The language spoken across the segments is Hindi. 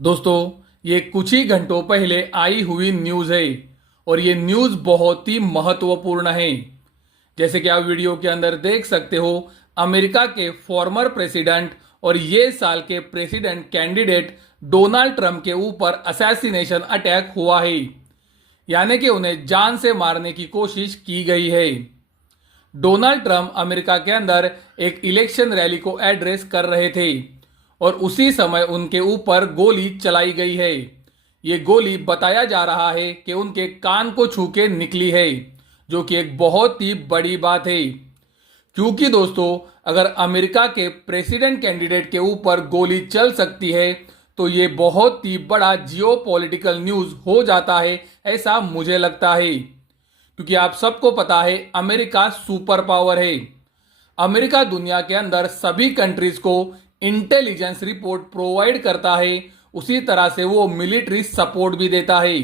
दोस्तों, ये कुछ ही घंटों पहले आई हुई न्यूज़ है और ये न्यूज़ बहुत ही महत्वपूर्ण है। जैसे कि आप वीडियो के अंदर देख सकते हो, अमेरिका के फॉर्मर प्रेसिडेंट और ये साल के प्रेसिडेंट कैंडिडेट डोनाल्ड ट्रंप के ऊपर असैसिनेशन अटैक हुआ है, यानी कि उन्हें जान से मारने की कोशिश की गई है। डोनाल्ड ट्रंप अमेरिका के अंदर एक इलेक्शन रैली को एड्रेस कर रहे थे और उसी समय उनके ऊपर गोली चलाई गई है। ये गोली बताया जा रहा है कि उनके कान को छू के निकली है, जो कि एक बहुत ही बड़ी बात है। क्योंकि दोस्तों, अगर अमेरिका के प्रेसिडेंट कैंडिडेट के ऊपर गोली चल सकती है तो ये बहुत ही बड़ा जियोपॉलिटिकल न्यूज़ हो जाता है, ऐसा मुझे लगता है। क्योंकि आप सबको पता है, अमेरिका सुपर पावर है। अमेरिका दुनिया के अंदर सभी कंट्रीज को इंटेलिजेंस रिपोर्ट प्रोवाइड करता है, उसी तरह से वो मिलिट्री सपोर्ट भी देता है।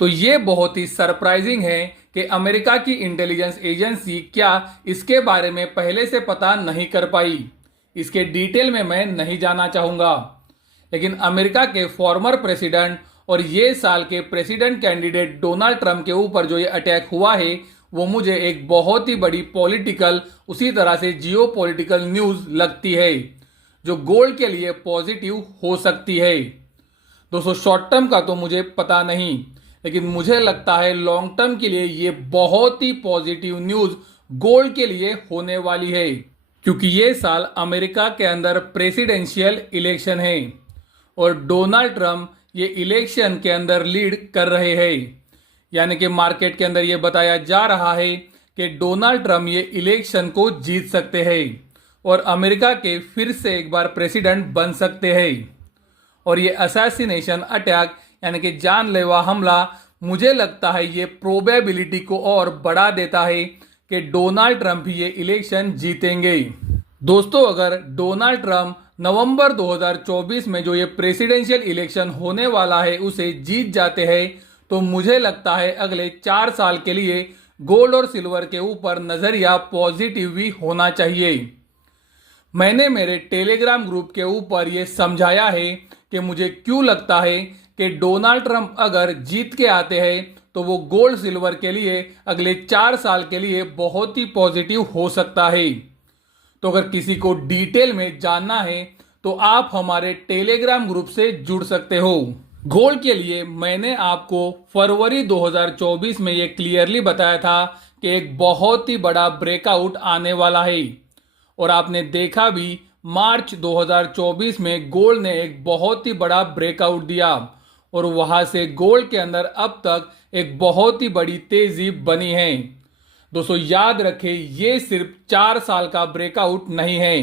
तो ये बहुत ही सरप्राइजिंग है कि अमेरिका की इंटेलिजेंस एजेंसी क्या इसके बारे में पहले से पता नहीं कर पाई। इसके डिटेल में मैं नहीं जाना चाहूंगा, लेकिन अमेरिका के फॉर्मर प्रेसिडेंट और ये साल के प्रेसिडेंट कैंडिडेट डोनाल्ड ट्रंप के ऊपर जो ये अटैक हुआ है, वो मुझे एक बहुत ही बड़ी पॉलिटिकल, उसी तरह से जियो पॉलिटिकल न्यूज़ लगती है, जो गोल्ड के लिए पॉजिटिव हो सकती है। दोस्तों, शॉर्ट टर्म का तो मुझे पता नहीं, लेकिन मुझे लगता है लॉन्ग टर्म के लिए ये बहुत ही पॉजिटिव न्यूज़ गोल्ड के लिए होने वाली है। क्योंकि ये साल अमेरिका के अंदर प्रेसिडेंशियल इलेक्शन है और डोनाल्ड ट्रंप ये इलेक्शन के अंदर लीड कर रहे हैं। यानी कि मार्केट के अंदर ये बताया जा रहा है कि डोनाल्ड ट्रंप ये इलेक्शन को जीत सकते हैं और अमेरिका के फिर से एक बार प्रेसिडेंट बन सकते हैं। और ये असैसिनेशन अटैक यानी कि जानलेवा हमला, मुझे लगता है ये प्रोबेबिलिटी को और बढ़ा देता है कि डोनाल्ड ट्रंप ये इलेक्शन जीतेंगे। दोस्तों, अगर डोनाल्ड ट्रंप नवंबर 2024 में जो ये प्रेसिडेंशियल इलेक्शन होने वाला है उसे जीत जाते हैं, तो मुझे लगता है अगले 4 साल के लिए गोल्ड और सिल्वर के ऊपर नजरिया पॉजिटिव भी होना चाहिए। मैंने मेरे टेलीग्राम ग्रुप के ऊपर ये समझाया है कि मुझे क्यों लगता है कि डोनाल्ड ट्रंप अगर जीत के आते हैं तो वो गोल्ड सिल्वर के लिए अगले 4 साल के लिए बहुत ही पॉजिटिव हो सकता है। तो अगर किसी को डिटेल में जानना है तो आप हमारे टेलीग्राम ग्रुप से जुड़ सकते हो। गोल्ड के लिए मैंने आपको फरवरी 2024 में ये क्लियरली बताया था कि एक बहुत ही बड़ा ब्रेकआउट आने वाला है और आपने देखा भी, मार्च 2024 में गोल्ड ने एक बहुत ही बड़ा ब्रेकआउट दिया और वहां से गोल्ड के अंदर अब तक एक बहुत ही बड़ी तेजी बनी है। दोस्तों, याद रखें, ये सिर्फ 4 साल का ब्रेकआउट नहीं है।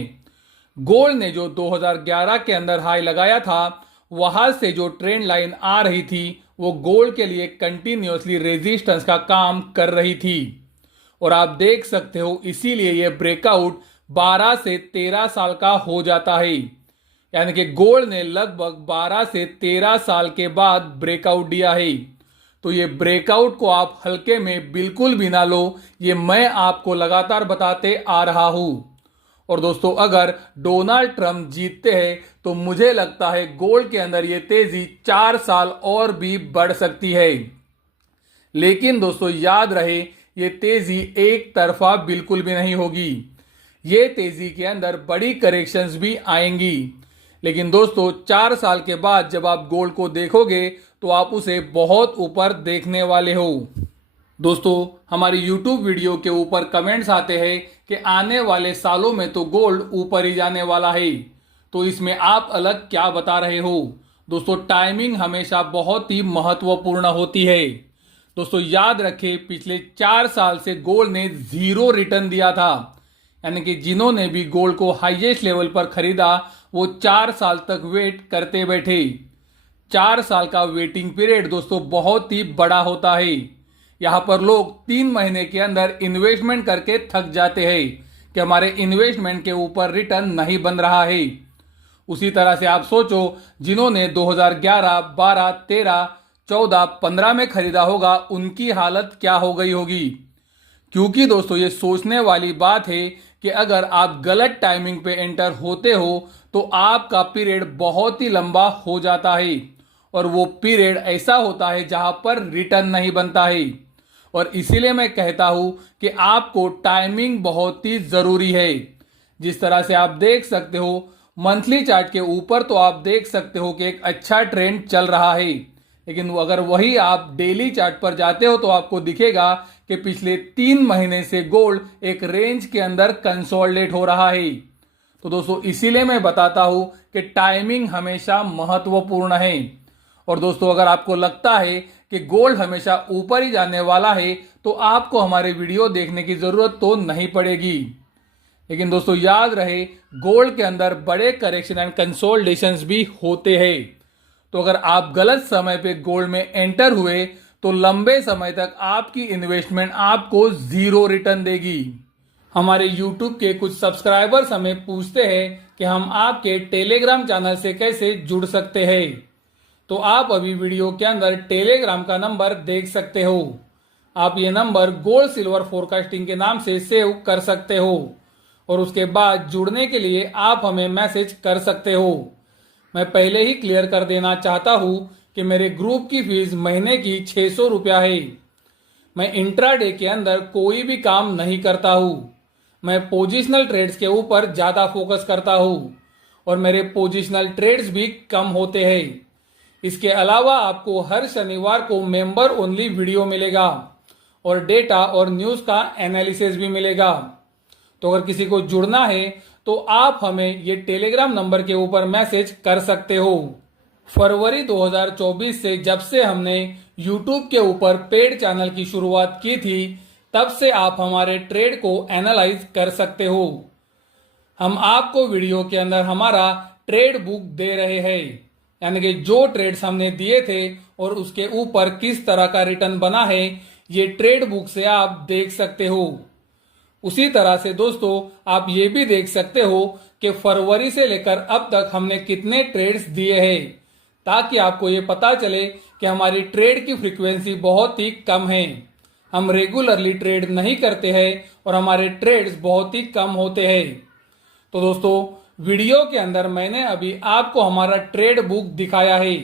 गोल्ड ने जो 2011 के अंदर हाई लगाया था, वहां से जो ट्रेंड लाइन आ रही थी वो गोल्ड के लिए कंटिन्यूअसली रेजिस्टेंस का काम कर रही थी और आप देख सकते हो, इसीलिए ये ब्रेकआउट 12 से 13 साल का हो जाता है। यानी कि गोल्ड ने लगभग 12 से 13 साल के बाद ब्रेकआउट दिया है। तो ये ब्रेकआउट को आप हल्के में बिल्कुल भी ना लो, ये मैं आपको लगातार बताते आ रहा हूं। और दोस्तों, अगर डोनाल्ड ट्रंप जीतते हैं तो मुझे लगता है गोल्ड के अंदर ये तेजी 4 साल और भी बढ़ सकती है। लेकिन दोस्तों, याद रहे, ये तेजी एक तरफा बिल्कुल भी नहीं होगी। ये तेजी के अंदर बड़ी करेक्शंस भी आएंगी। लेकिन दोस्तों, 4 साल के बाद जब आप गोल्ड को देखोगे तो आप उसे बहुत ऊपर देखने वाले हो। दोस्तों, हमारी YouTube वीडियो के ऊपर कमेंट्स आते हैं कि आने वाले सालों में तो गोल्ड ऊपर ही जाने वाला है, तो इसमें आप अलग क्या बता रहे हो? दोस्तों, टाइमिंग हमेशा बहुत ही महत्वपूर्ण होती है। दोस्तों, याद रखें, पिछले 4 साल से गोल्ड ने 0 रिटर्न दिया था। यानी कि जिन्होंने भी गोल्ड को हाईएस्ट लेवल पर खरीदा वो 4 साल तक वेट करते बैठे। 4 साल का वेटिंग पीरियड दोस्तों बहुत ही बड़ा होता है। यहाँ पर लोग 3 महीने के अंदर इन्वेस्टमेंट करके थक जाते हैं कि हमारे इन्वेस्टमेंट के ऊपर रिटर्न नहीं बन रहा है। उसी तरह से आप सोचो, जिन्होंने 2011, 12, 13, 14, 15 में खरीदा होगा, उनकी हालत क्या हो गई होगी। क्योंकि दोस्तों, ये सोचने वाली बात है कि अगर आप गलत टाइमिंग पे एंटर होते हो तो आपका पीरियड बहुत ही लंबा हो जाता है और वो पीरियड ऐसा होता है जहां पर रिटर्न नहीं बनता है। और इसीलिए मैं कहता हूं कि आपको टाइमिंग बहुत ही जरूरी है। जिस तरह से आप देख सकते हो मंथली चार्ट के ऊपर तो आप देख सकते हो कि एक अच्छा ट्रेंड चल रहा है, लेकिन अगर वही आप डेली चार्ट पर जाते हो तो आपको दिखेगा कि पिछले 3 महीने से गोल्ड एक रेंज के अंदर कंसोलिडेट हो रहा है। तो दोस्तों इसीलिए मैं बताता हूं कि टाइमिंग हमेशा महत्वपूर्ण है। और दोस्तों अगर आपको लगता है कि गोल्ड हमेशा ऊपर ही जाने वाला है तो आपको हमारे वीडियो देखने की जरूरत तो नहीं पड़ेगी। लेकिन दोस्तों याद रहे गोल्ड के अंदर बड़े करेक्शन एंड कंसोलिडेशंस भी होते हैं। तो अगर आप गलत समय पे गोल्ड में एंटर हुए तो लंबे समय तक आपकी इन्वेस्टमेंट आपको जीरो रिटर्न देगी। हमारे YouTube के कुछ सब्सक्राइबर्स हमें पूछते हैं कि हम आपके टेलीग्राम चैनल से कैसे जुड़ सकते हैं। तो आप अभी वीडियो के अंदर टेलीग्राम का नंबर देख सकते हो। आप ये नंबर गोल्ड सिल्वर फोरकास्टिंग के नाम से सेव कर सकते हो और उसके बाद जुड़ने के लिए आप हमें मैसेज कर सकते हो। मैं पहले ही क्लियर कर देना चाहता हूं कि मेरे ग्रुप की फीस महीने की 600 रुपया है। मैं इंट्राडे के अंदर कोई भी काम नहीं करता हूं। मैं पोजिशनल ट्रेड्स के ऊपर ज्यादा फोकस करता हूं और मेरे पोजिशनल ट्रेड्स भी कम होते हैं। इसके अलावा आपको हर शनिवार को मेंबर ओनली वीडियो मिलेगा और डेटा और न्यूज का एनालिसिस भी मिलेगा। तो अगर किसी को जुड़ना है तो आप हमें ये टेलीग्राम नंबर के ऊपर मैसेज कर सकते हो। फरवरी 2024 से जब से हमने YouTube के ऊपर पेड चैनल की शुरुआत की थी तब से आप हमारे ट्रेड को एनालाइज कर सकते हो। हम आपको वीडियो के अंदर हमारा ट्रेड बुक दे रहे हैं, यानी कि जो ट्रेड्स हमने दिए थे और उसके ऊपर किस तरह का रिटर्न बना है ये ट्रेड बुक से आप देख सकते हो। उसी तरह से दोस्तों आप ये भी देख सकते हो कि फरवरी से लेकर अब तक हमने कितने ट्रेड्स दिए हैं, ताकि आपको ये पता चले कि हमारी ट्रेड की फ्रीक्वेंसी बहुत ही कम है। हम रेगुलरली ट्रेड नहीं करते हैं और हमारे ट्रेड्स बहुत ही कम होते हैं। तो दोस्तों वीडियो के अंदर मैंने अभी आपको हमारा ट्रेड बुक दिखाया है।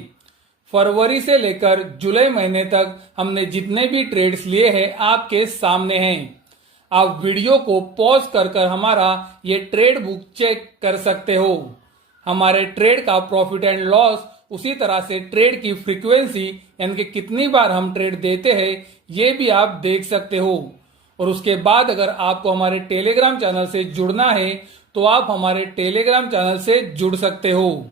फरवरी से लेकर जुलाई महीने तक हमने जितने भी ट्रेड्स लिए हैं आपके सामने हैं। आप वीडियो को पॉज कर हमारा ये ट्रेड बुक चेक कर सकते हो। हमारे ट्रेड का प्रॉफिट एंड लॉस, उसी तरह से ट्रेड की फ्रीक्वेंसी यानी कि कितनी बार हम ट्रेड देते हैं ये भी आप देख सकते हो। और उसके बाद अगर आपको हमारे टेलीग्राम चैनल से जुड़ना है तो आप हमारे टेलीग्राम चैनल से जुड़ सकते हो।